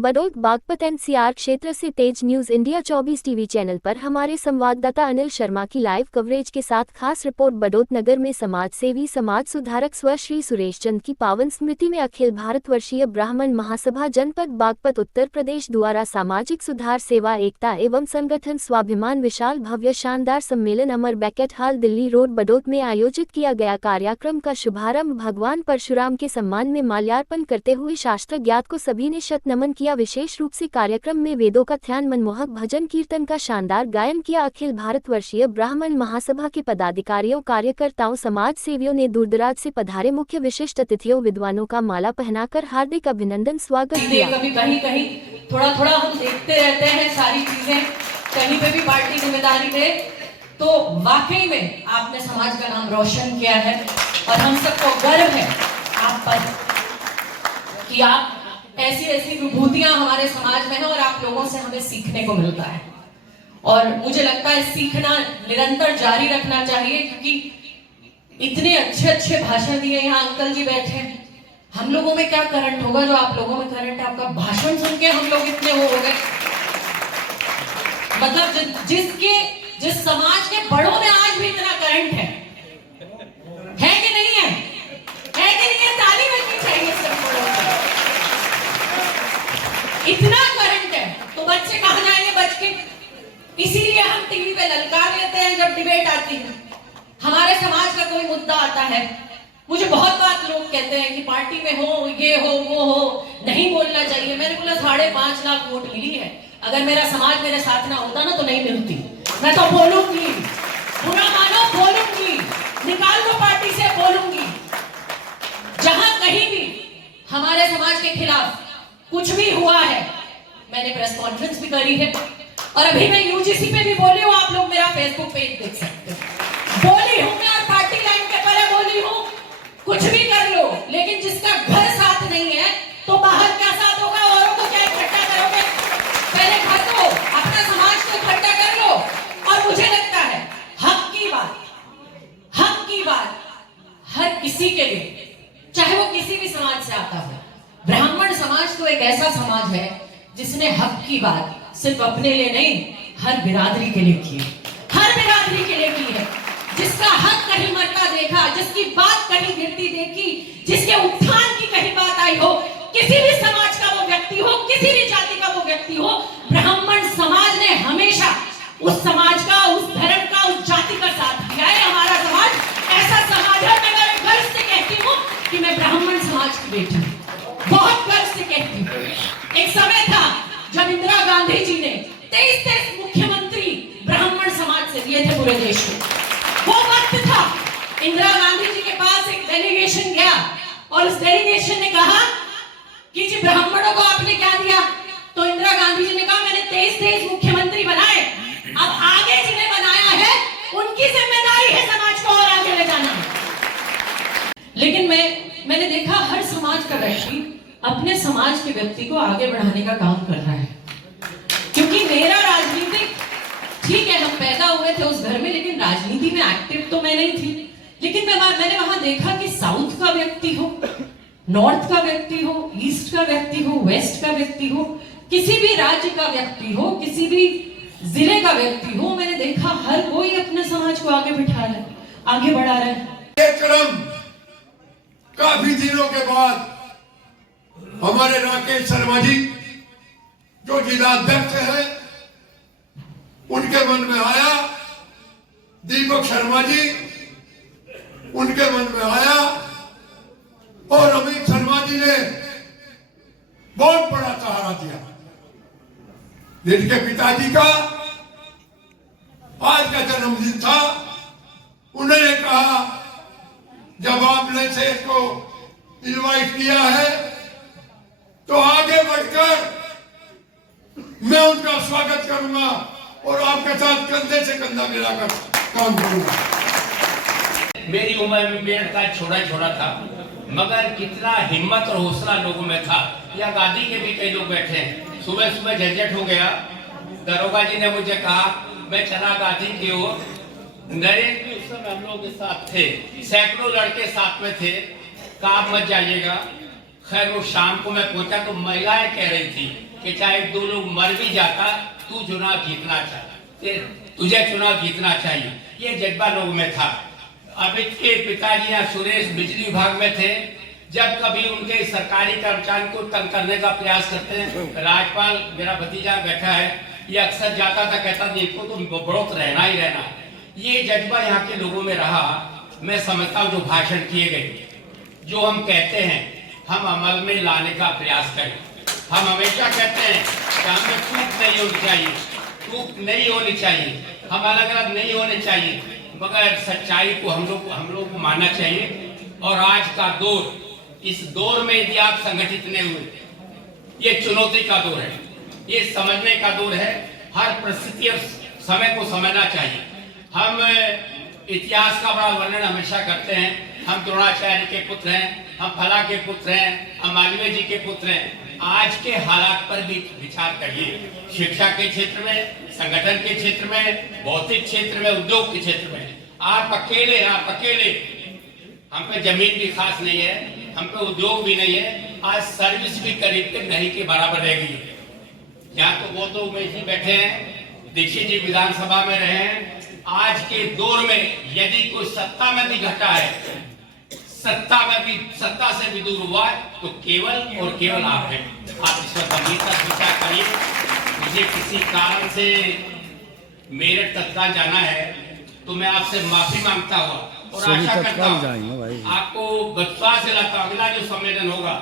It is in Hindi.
बड़ौद बागपत एनसीआर क्षेत्र से तेज न्यूज इंडिया 24 टीवी चैनल पर हमारे संवाददाता अनिल शर्मा की लाइव कवरेज के साथ खास रिपोर्ट। बड़ौद नगर में समाज सेवी समाज सुधारक स्व श्री सुरेश चंद की पावन स्मृति में अखिल भारतवर्षीय ब्राह्मण महासभा जनपद बागपत उत्तर प्रदेश द्वारा सामाजिक सुधार सेवा एकता एवं संगठन स्वाभिमान विशाल भव्य शानदार सम्मेलन Amar banquet hall Delhi road बड़ौद में आयोजित किया गया। कार्यक्रम का शुभारंभ भगवान परशुराम के सम्मान में माल्यार्पण करते हुए शास्त्र ज्ञात को सभी ने शत नमन किया। विशेष रूप से कार्यक्रम में वेदों का ध्यान मनमोहक भजन कीर्तन का शानदार गायन किया। अखिल भारतवर्षीय ब्राह्मण महासभा के पदाधिकारियों कार्यकर्ताओं समाज सेवियों ने दूरदराज से पधारे मुख्य विशिष्ट अतिथियों विद्वानों का माला पहनाकर हार्दिक अभिनंदन स्वागत किया। कभी कहीं थोड़ा थोड़ा हम देखते रहते हैं सारी चीजें, कहीं पे भी पार्टी जिम्मेदारी दे तो वाकई में आपने समाज का नाम रोशन किया है और हम सबको गर्व है आप पर कि आप ऐसी विभूतियां हमारे समाज में हैं और आप लोगों से हमें सीखने को मिलता है। और मुझे लगता है सीखना निरंतर जारी रखना चाहिए, क्योंकि इतने अच्छे भाषण दिए यहाँ अंकल जी बैठे हैं। हम लोगों में क्या करंट होगा जो आप लोगों में करंट है? आपका भाषण सुन के हम लोग इतने हो गए। मतलब जिस समाज के बड़ों में आज भी इतना करंट है कि नहीं है? है कि नहीं है? ताली बजनी चाहिए सब बड़ों को। इतना करंट है तो बच्चे कहां जाएंगे बच के? इसीलिए हम टीवी पे ललकार लेते हैं जब डिबेट आती है, हमारे समाज का कोई मुद्दा आता है। मुझे बहुत बात लोग कहते हैं कि पार्टी में हो ये हो वो हो, नहीं बोलना चाहिए। मैंने बोला 5.5 लाख वोट मिली है, अगर मेरा समाज मेरे साथ ना होता ना तो नहीं मिलती। मैं तो बोलूंगी, बुरा मानो बोलूंगी, निकाल दो पार्टी से बोलूंगी। जहां कहीं भी हमारे समाज के खिलाफ कुछ भी हुआ है, मैंने प्रेस कॉन्फ्रेंस भी करी है और अभी मैं यूजीसी पे भी बोली हूँ। आप लोग मेरा फेसबुक पेज देख सकते हो। बोली हूँ मैं और पार्टी लाइन के परे बोली हूँ। कुछ भी कर लो, लेकिन जिसका घर साथ नहीं है तो बाहर क्या साथ होगा? औरों को क्या इकट्ठा करोगे? पहले घर को, अपना समाज को इकट्ठा कर लो। और मुझे लगता है हक की बात हर किसी के लिए, चाहे वो किसी भी समाज से आता हो। ब्राह्मण समाज तो एक ऐसा समाज है जिसने हक की बात सिर्फ अपने लिए नहीं, हर बिरादरी के लिए की है। हर बिरादरी के लिए की है। जिसका हक कहीं मरता देखा, जिसकी बात कहीं गिरती देखी, जिसके उत्थान की कहीं बात आई हो, किसी भी समाज का वो व्यक्ति हो, किसी भी जाति का वो व्यक्ति हो, ब्राह्मण समाज ने हमेशा उस समाज का, उस धर्म का, उस जाति का साथ दिया है। हमारा समाज ऐसा समाज है। मैं गर्व से कहती हूँ कि मैं ब्राह्मण समाज की बेटी हूँ, बहुत गर्व से कहती हूँ। एक समय था जब इंदिरा गांधी जी ने 23 मुख्यमंत्री ब्राह्मण समाज से दिए थे पूरे देश में। वो वक्त था, इंदिरा गांधी जी के पास एक डेलीगेशन गया और उस डेलीगेशन ने कहा कि जी ब्राह्मणों को आपने क्या दिया? तो इंदिरा गांधी जी ने कहा मैंने 23 मुख्यमंत्री बनाए, अब आगे जिन्हें बनाया है उनकी जिम्मेदारी है समाज को और आगे ले जाना। लेकिन मैंने देखा हर समाज का व्यक्ति अपने समाज के व्यक्ति को आगे बढ़ाने का काम कर रहा है। क्योंकि मेरा राजनीतिक, ठीक है हम पैदा हुए थे उस घर में, लेकिन राजनीति में एक्टिव तो मैं नहीं थी। लेकिन मैंने वहां देखा कि साउथ का व्यक्ति हो, नॉर्थ का व्यक्ति हो, ईस्ट का व्यक्ति हो, वेस्ट का व्यक्ति हो, किसी भी राज्य का व्यक्ति हो, किसी भी जिले का व्यक्ति हो, मैंने देखा हर कोई अपने समाज को आगे बिठा रहा है, आगे बढ़ा रहा है। काफी दिनों के बाद हमारे राकेश शर्मा जी जो जिलाध्यक्ष है, उनके मन में आया, दीपक शर्मा जी उनके मन में आया और अमित शर्मा जी ने बहुत बड़ा सहारा दिया। जिनके पिताजी का आज का जन्मदिन था, उन्होंने कहा जब आपने से इसको इनवाइट किया है तो आगे बढ़कर मैं उनका स्वागत करूंगा और आपके साथ कंधे से कंधा मिलाकर काम करूंगा। मेरी उम्र में पेड़ का छोटा था, मगर कितना हिम्मत और हौसला लोगों में था। या गांधी के भी कई लोग बैठे हैं। सुबह झंझट हो गया, दरोगा जी ने मुझे कहा, मैं चला गांधी की ओर। नरेंद्र भी उस समय हम लोग के साथ थे, सैकड़ों लड़के साथ में थे, कहा मत जाइएगा। खैर वो शाम को मैं पहुंचा तो महिलाएं कह रही थी कि चाहे 2 लोग मर भी जाता, तू चुनाव जीतना चाहिए, तुझे चुनाव जीतना चाहिए, ये जज्बा लोगों में था। अमित के पिताजी या सुरेश बिजली विभाग में थे। जब कभी उनके सरकारी कर्मचारी को तंग करने का प्रयास करते हैं, राज्यपाल मेरा भतीजा बैठा है, ये अक्सर जाता था, कहता था इनको तो बढ़ोत रहना ही रहना। ये जज्बा यहाँ के लोगों में रहा। मैं समझता हूँ जो भाषण किए गए, जो हम कहते हैं, हम अमल में लाने का प्रयास करें। हम हमेशा कहते हैं कि हमें टूट नहीं होनी चाहिए, टूट नहीं होनी चाहिए, हम अलग अलग नहीं होने चाहिए, मगर सच्चाई को हम लोग को मानना चाहिए। और आज का दौर, इस दौर में यदि आप संगठित नहीं हुए, ये चुनौती का दौर है, ये समझने का दौर है। हर परिस्थिति और समय को समझना चाहिए। हम इतिहास का बड़ा वर्णन हमेशा करते हैं, हम द्रोणाचार्य के पुत्र हैं, हम फला के पुत्र हैं, हम मालवीय जी के पुत्र हैं। आज के हालात पर भी विचार करिए। शिक्षा के क्षेत्र में, संगठन के क्षेत्र में, भौतिक क्षेत्र में, उद्योग के क्षेत्र में आप अकेले, हम पे जमीन भी खास नहीं है, हम पे उद्योग भी नहीं है। आज सर्विस भी करीब के नहीं के बराबर रह गई है। यहाँ तो वो तो उमेश जी बैठे हैं, दीक्षित जी विधानसभा में रहे हैं। आज के दौर में यदि कोई सत्ता में भी घटा है, सत्ता से भी दूर हुआ है, तो केवल और केवल आप हैं। आप इस पर गंभीरता से विचार करिए। मुझे किसी कारण से मेरठ तत्काल जाना है, तो मैं आपसे माफी मांगता हूँ और आशा करता हूँ, आपको विश्वास दिलाता हूँ, अगला जो सम्मेलन होगा